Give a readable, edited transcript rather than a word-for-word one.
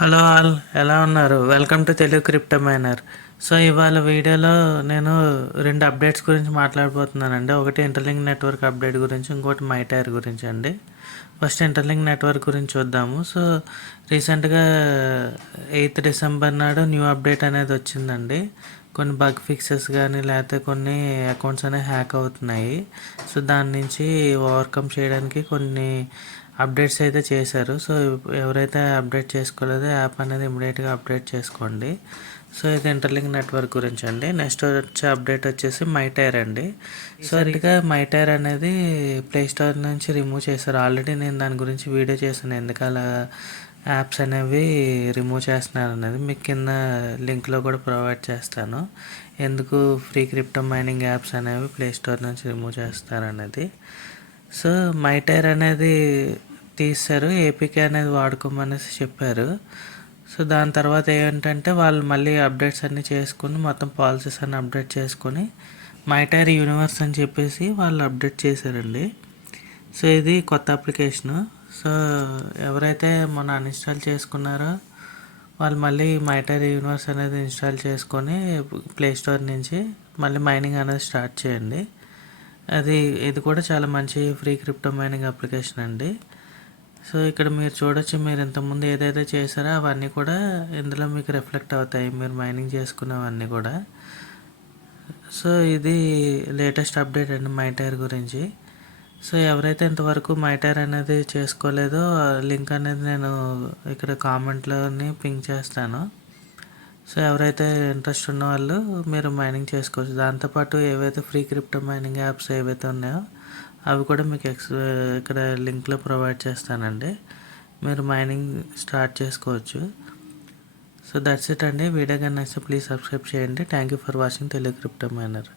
Hello all, ఎలా ఉన్నారు? Welcome to Telugu crypto miner. So ఇవాళ వీడియోలో నేను రెండు అప్డేట్స్ గురించి మాట్లాడబోతున్నానండి. ఒకటి ఇంటర్లింక్ నెట్వర్క్ అప్డేట్ గురించి, ఇంకోటి మైటైర్ గురించి అండి. ఫస్ట్ ఇంటర్లింక్ నెట్వర్క్ గురించి చూద్దాము. సో రీసెంట్గా 8 డిసెంబర్ నాడు న్యూ అప్డేట్ అనేది వచ్చిందండి. కొన్ని బగ్ ఫిక్సెస్ కానీ లేకపోతే కొన్ని అకౌంట్స్ అనేవి హ్యాక్ అవుతున్నాయి. సో దాని నుంచి ఓవర్కమ్ చేయడానికి కొన్ని అప్డేట్స్ అయితే చేశారు. సో ఎవరైతే అప్డేట్ చేసుకోలేదో యాప్ అనేది ఇమీడియట్గా అప్డేట్ చేసుకోండి. సో ఇది ఇంటర్లింక్ నెట్వర్క్ గురించి అండి. నెక్స్ట్ వచ్చే అప్డేట్ వచ్చేసి మైటైర్ అండి. సో ఇక మైటైర్ అనేది ప్లే స్టోర్ నుంచి రిమూవ్ చేశారు. ఆల్రెడీ నేను దాని గురించి వీడియో చేశాను, ఎందుకు అలా యాప్స్ అనేవి రిమూవ్ చేస్తున్నారు అనేది. మీకు కింద లింక్లో కూడా ప్రొవైడ్ చేస్తాను, ఎందుకు ఫ్రీ క్రిప్టో మైనింగ్ యాప్స్ అనేవి ప్లే స్టోర్ నుంచి రిమూవ్ చేస్తారనేది. సో మైటైర్ అనేది తీశారు, ఏపీకే అనేది వాడుకోమనేసి చెప్పారు. సో దాని తర్వాత ఏంటంటే వాళ్ళు మళ్ళీ అప్డేట్స్ అన్నీ చేసుకుని మొత్తం పాలసీస్ అన్నీ అప్డేట్ చేసుకొని మైటైర్ యూనివర్స్ అని చెప్పేసి వాళ్ళు అప్డేట్ చేశారండి. సో ఇది కొత్త అప్లికేషను. సో ఎవరైతే మొన్న అన్ఇన్స్టాల్ చేసుకున్నారో వాళ్ళు మళ్ళీ మైటైర్ యూనివర్స్ అనేది ఇన్స్టాల్ చేసుకొని ప్లే స్టోర్ నుంచి మళ్ళీ మైనింగ్ అనేది స్టార్ట్ చేయండి. ఇది కూడా చాలా మంచి ఫ్రీ క్రిప్టో మైనింగ్ అప్లికేషన్ అండి. సో ఇక్కడ మీరు చూడొచ్చు, మీరు ఇంతకుముందు ఏదైతే చేశారో అవన్నీ కూడా ఇందులో మీకు రిఫ్లెక్ట్ అవుతాయి, మీరు మైనింగ్ చేసుకున్నవన్నీ కూడా. సో ఇది లేటెస్ట్ అప్డేట్ అండి మైటైర్ గురించి. సో ఎవరైతే ఇంతవరకు మైటైర్ అనేది చేసుకోలేదో లింక్ అనేది నేను ఇక్కడ కామెంట్లోని పింక్ చేస్తాను. సో ఎవరైతే ఇంట్రెస్ట్ ఉన్న వాళ్ళు మీరు మైనింగ్ చేసుకోవచ్చు. దాంతోపాటు ఏవైతే ఫ్రీ క్రిప్టో మైనింగ్ యాప్స్ ఏవైతే ఉన్నాయో అవి కూడా మీకు ఇక్కడ లింక్లో ప్రొవైడ్ చేస్తానండి, మీరు మైనింగ్ స్టార్ట్ చేసుకోవచ్చు. సో దట్స్ ఇట్ అండి. వీడియో కానీ నచ్చితే ప్లీజ్ సబ్స్క్రైబ్ చేయండి. Thank you for watching Telugu crypto minor.